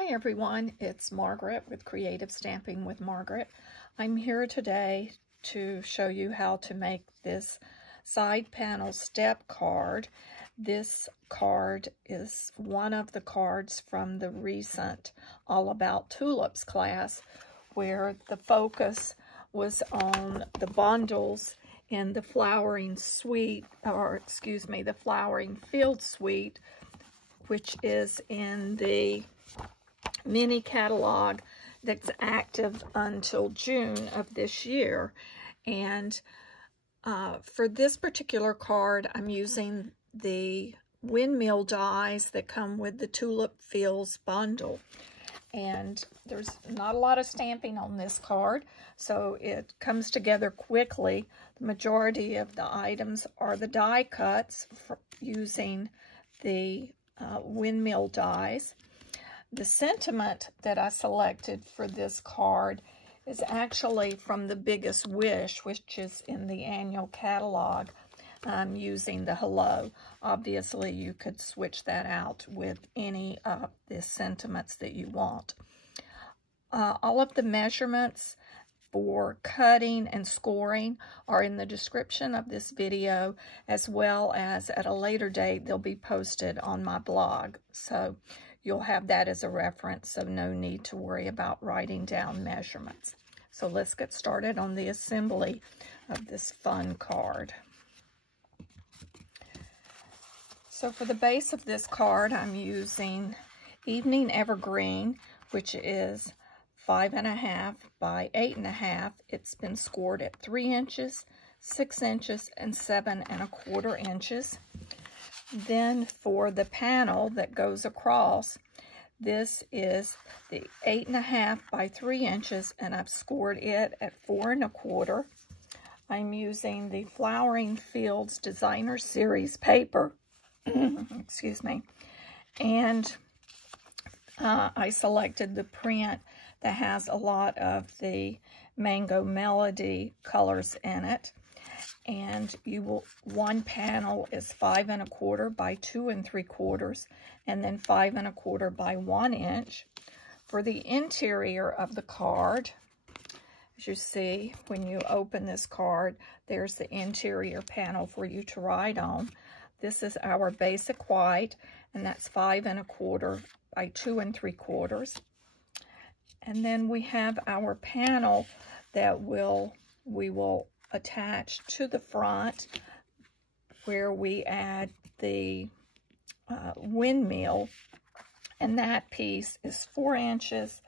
Hi everyone, it's Margaret with Creative Stamping with Margaret. I'm here today to show you how to make this side panel step card. This card is one of the cards from the recent All About Tulips class, where the focus was on the bundles in the Flowering Suite, the Flowering Fields Suite, which is in the mini catalog that's active until June of this year. And for this particular card, I'm using the Windmill dies that come with the Tulip Fields bundle. And there's not a lot of stamping on this card, so it comes together quickly. The majority of the items are the die cuts using the Windmill dies. The sentiment that I selected for this card is actually from The Biggest Wish, which is in the annual catalog. I'm using the Hello. Obviously, you could switch that out with any of the sentiments that you want. All of the measurements for cutting and scoring are in the description of this video, as well as at a later date they'll be posted on my blog. So you'll have that as a reference, so no need to worry about writing down measurements. So let's get started on the assembly of this fun card. So for the base of this card, I'm using Evening Evergreen, which is 5.5 by 8.5. It's been scored at 3 inches, 6 inches, and 7.25 inches. Then for the panel that goes across, this is the 8.5 by 3 inches, and I've scored it at 4.25. I'm using the Flowering Fields Designer Series paper. Excuse me. And I selected the print that has a lot of the Mango Melody colors in it. And one panel is 5.25 by 2.75, and then 5.25 by 1 inch. For the interior of the card, as you see, when you open this card, there's the interior panel for you to write on. This is our basic white, and that's 5.25 by 2.75. And then we have our panel that we will attach to the front, where we add the windmill, and that piece is 4 inches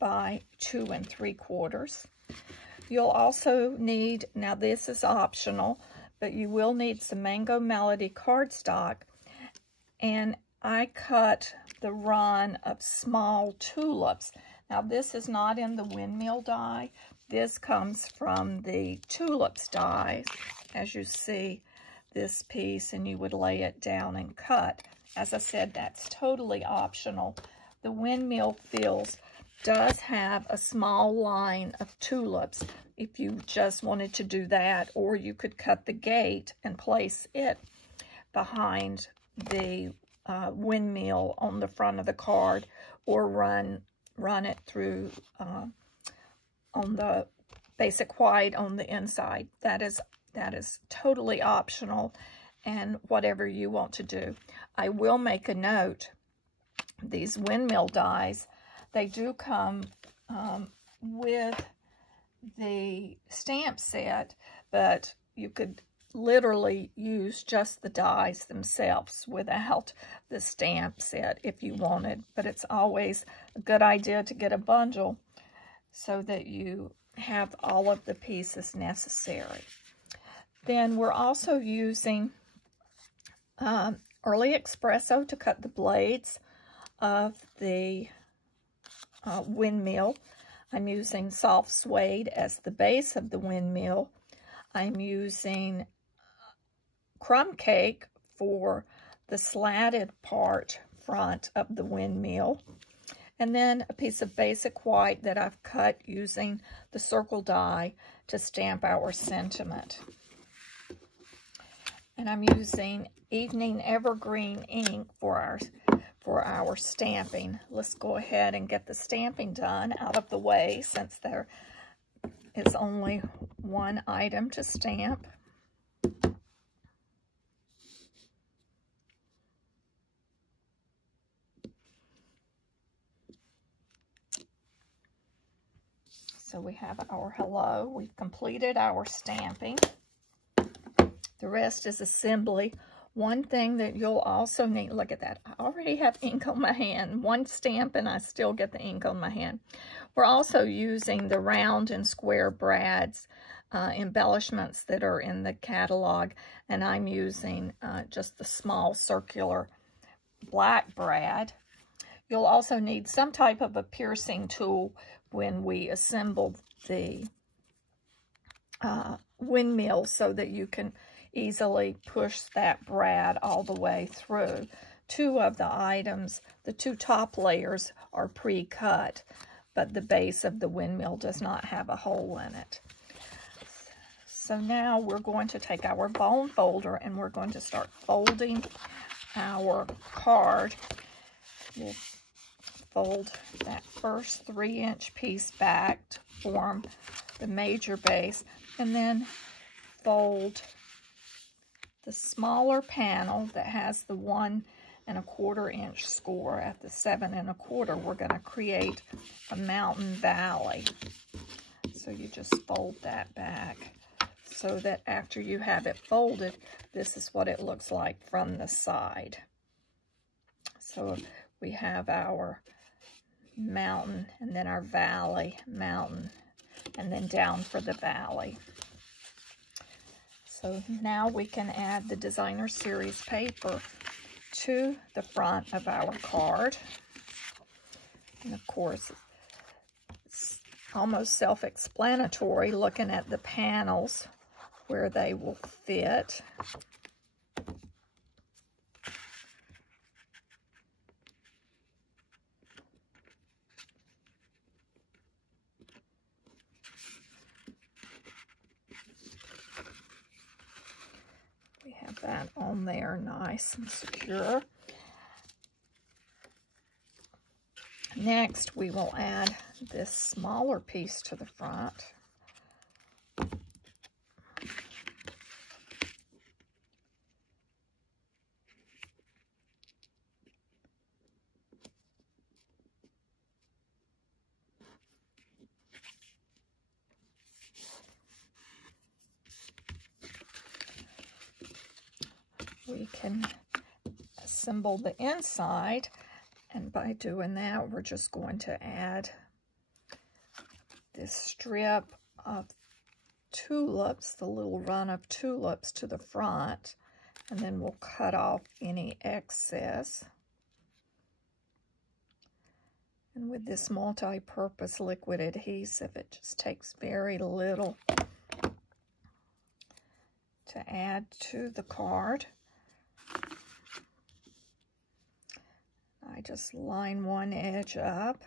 by 2.75. You'll also need, now this is optional, but you will need some Mango Melody cardstock, and I cut the run of small tulips. Now this is not in the Windmill die. This comes from the Tulips die, as you see this piece, and you would lay it down and cut. As I said, that's totally optional. The Windmill Fields does have a small line of tulips if you just wanted to do that, or you could cut the gate and place it behind the windmill on the front of the card, or run it through on the basic white on the inside. That is totally optional, and whatever you want to do. I will make a note, these Windmill dies, they do come with the stamp set, but you could literally use just the dies themselves without the stamp set if you wanted. But it's always a good idea to get a bundle so that you have all of the pieces necessary. Then we're also using early Espresso to cut the blades of the windmill. I'm using soft suede as the base of the windmill. I'm using crumb cake for the slatted part front of the windmill. And then a piece of basic white that I've cut using the circle die to stamp our sentiment. And I'm using Evening Evergreen ink for for our stamping. Let's go ahead and get the stamping done out of the way, since there is only one item to stamp. So we have our hello. We've completed our stamping. The rest is assembly. One thing that you'll also need, look at that. I already have ink on my hand. One stamp and I still get the ink on my hand. We're also using the round and square brads embellishments that are in the catalog. And I'm using just the small circular black brad. You'll also need some type of a piercing tool when we assemble the windmill, so that you can easily push that brad all the way through. Two of the items, the two top layers, are pre-cut, but the base of the windmill does not have a hole in it. So now we're going to take our bone folder and we're going to start folding our card. We'll fold that first 3-inch piece back to form the major base, and then fold the smaller panel that has the 1 1/4 inch score at the 7 1/4. We're going to create a mountain valley. So you just fold that back so that after you have it folded, this is what it looks like from the side. So we have our mountain, and then our valley, mountain, and then down for the valley. So now we can add the designer series paper to the front of our card. And of course, it's almost self-explanatory looking at the panels where they will fit. That on there nice and secure. Next, we will add this smaller piece to the front. We can assemble the inside, and by doing that, we're just going to add this strip of tulips, the little run of tulips to the front, and then we'll cut off any excess. And with this multi-purpose liquid adhesive, it just takes very little to add to the card. I just line one edge up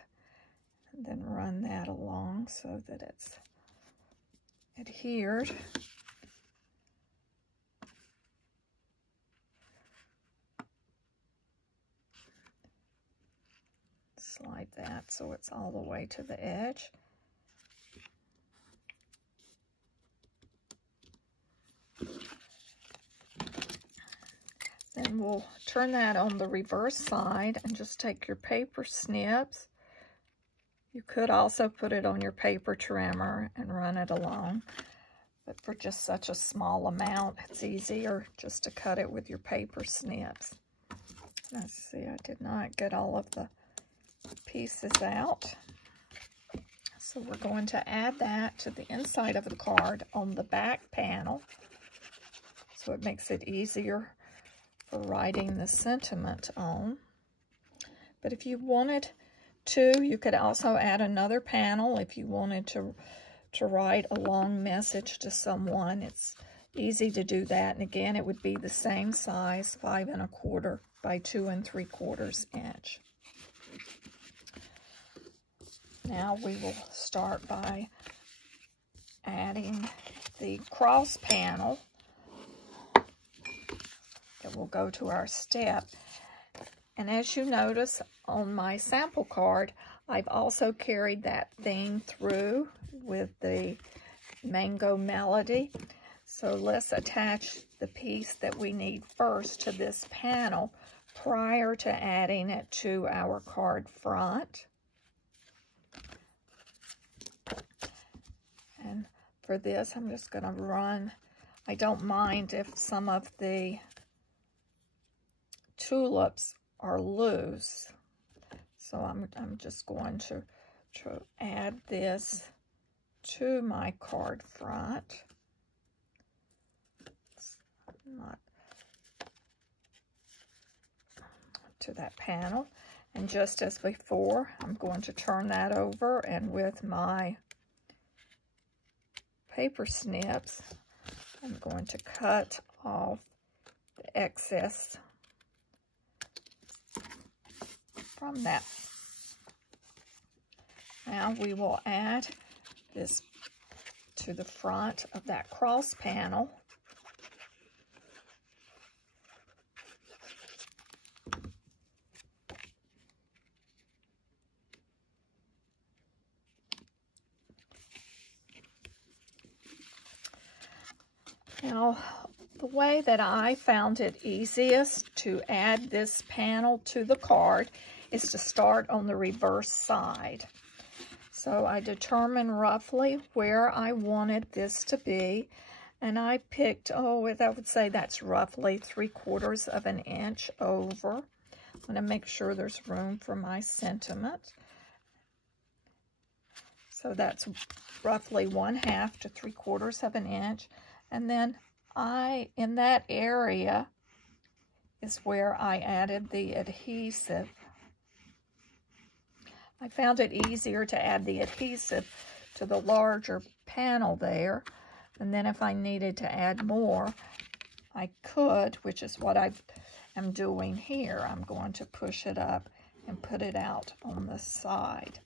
and then run that along so that it's adhered. Slide that so it's all the way to the edge. Then we'll turn that on the reverse side and just take your paper snips. You could also put it on your paper trimmer and run it along, but for just such a small amount, it's easier just to cut it with your paper snips. Let's see, I did not get all of the pieces out. So we're going to add that to the inside of the card on the back panel, so it makes it easier for writing the sentiment on. But if you wanted to, you could also add another panel if you wanted to write a long message to someone. It's easy to do that, and again, it would be the same size, 5 1/4 by 2 3/4 inch. Now we will start by adding the cross panel that will go to our step. And as you notice on my sample card, I've also carried that theme through with the Mango Melody. So let's attach the piece that we need first to this panel prior to adding it to our card front. And for this, I'm just going to run. I don't mind if some of the tulips are loose. So I'm just going to add this to my card front. Not to that panel. And just as before, I'm going to turn that over, and with my paper snips, I'm going to cut off the excess from that. Now we will add this to the front of that cross panel. Now, the way that I found it easiest to add this panel to the card is to start on the reverse side. So I determined roughly where I wanted this to be, and I picked, I would say that's roughly 3/4 of an inch over. I'm going to make sure there's room for my sentiment. So that's roughly 1/2 to 3/4 of an inch. And then in that area is where I added the adhesive. I found it easier to add the adhesive to the larger panel there. And then if I needed to add more, I could, which is what I am doing here. I'm going to push it up and put it out on the side.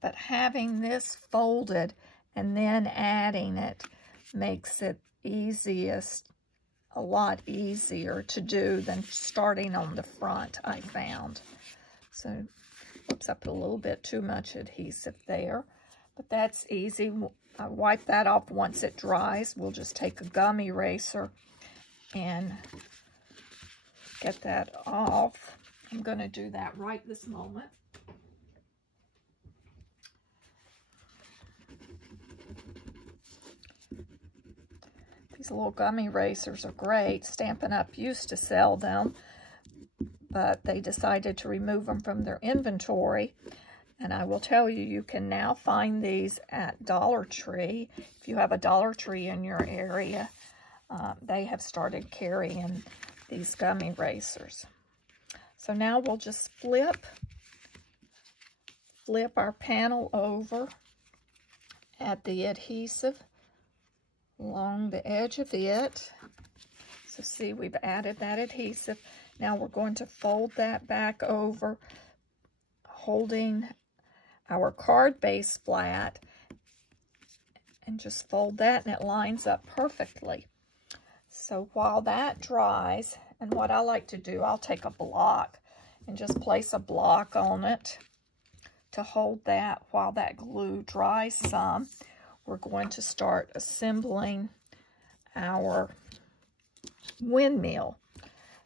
But having this folded and then adding it makes it a lot easier to do than starting on the front, I found. So, oops, I put a little bit too much adhesive there, but that's easy. I wipe that off once it dries. We'll just take a gum eraser and get that off. I'm going to do that right this moment. These little gum erasers are great. Stampin' Up! Used to sell them, but they decided to remove them from their inventory. And I will tell you, you can now find these at Dollar Tree. If you have a Dollar Tree in your area, they have started carrying these gum erasers. So now we'll just flip our panel over, add the adhesive along the edge of it. So see, we've added that adhesive. Now we're going to fold that back over, holding our card base flat, and just fold that, and it lines up perfectly. So while that dries, and what I like to do, I'll take a block and just place a block on it to hold that while that glue dries some. We're going to start assembling our windmill.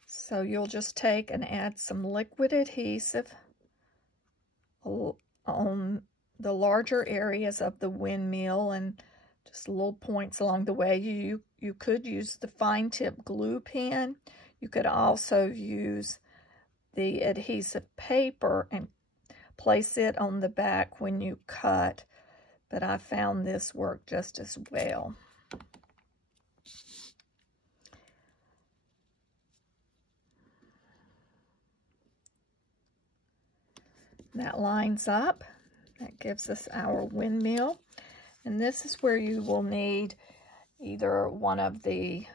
So you'll just take and add some liquid adhesive on the larger areas of the windmill and just little points along the way. You could use the fine tip glue pen. You could also use the adhesive paper and place it on the back when you cut. But I found this worked just as well. That lines up. That gives us our windmill. And this is where you will need either one of the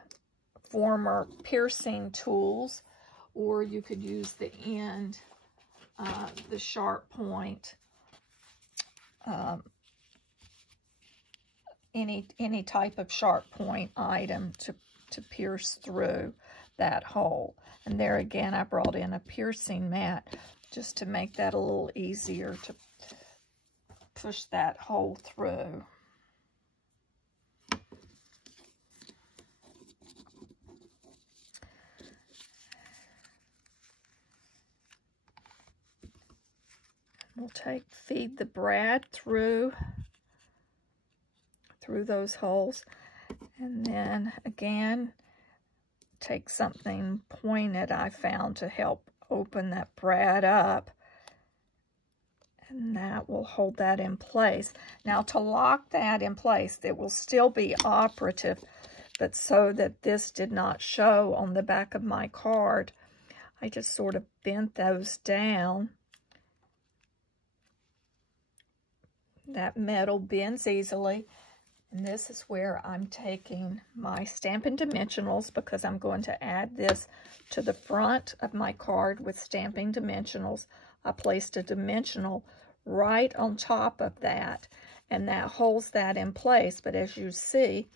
former piercing tools, or you could use the end, the sharp point, any type of sharp point item to pierce through. that hole. And there again, I brought in a piercing mat just to make that a little easier to push that hole through. We'll feed the brad through those holes, and then again take something pointed I found to help open that brad up, and that will hold that in place. Now to lock that in place, it will still be operative, but so that this did not show on the back of my card, I just sort of bent those down. That metal bends easily, and this is where I'm taking my Stampin' Dimensionals, because I'm going to add this to the front of my card with Stampin' Dimensionals. I placed a dimensional right on top of that, and that holds that in place. But as you see,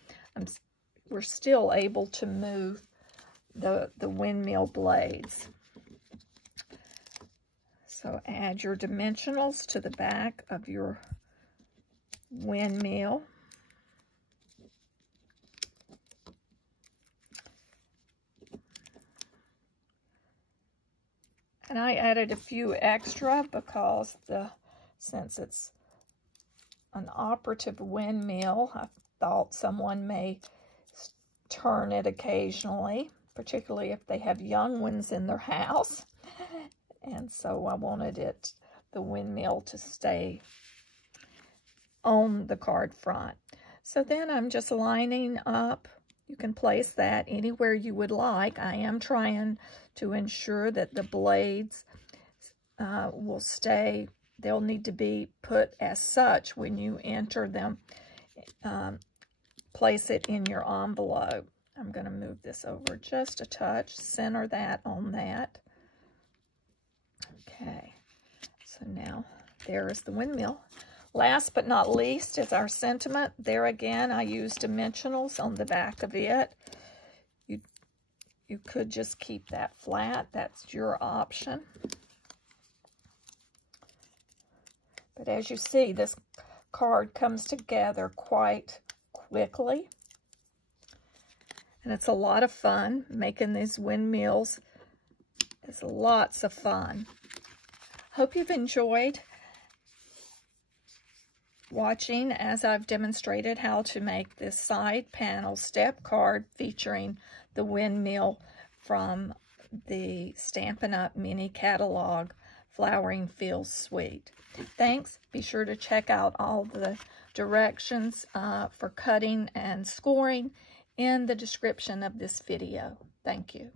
we're still able to move the windmill blades. So add your dimensionals to the back of your windmill. And I added a few extra because since it's an operative windmill, I thought someone may turn it occasionally, particularly if they have young ones in their house. And so I wanted the windmill to stay on the card front. So then I'm just lining up. You can place that anywhere you would like. I am trying to ensure that the blades will stay. They'll need to be put as such when you enter them. Place it in your envelope. I'm going to move this over just a touch. Center that on that. Okay. So now there is the windmill. Last but not least is our sentiment. There again, I used dimensionals on the back of it. You could just keep that flat. That's your option. But as you see, this card comes together quite quickly. And it's a lot of fun. Making these windmills is lots of fun. Hope you've enjoyed watching as I've demonstrated how to make this side panel step card featuring the windmill from the Stampin' Up mini catalog Flowering Fields Suite. Thanks. Be sure to check out all the directions for cutting and scoring in the description of this video. Thank you.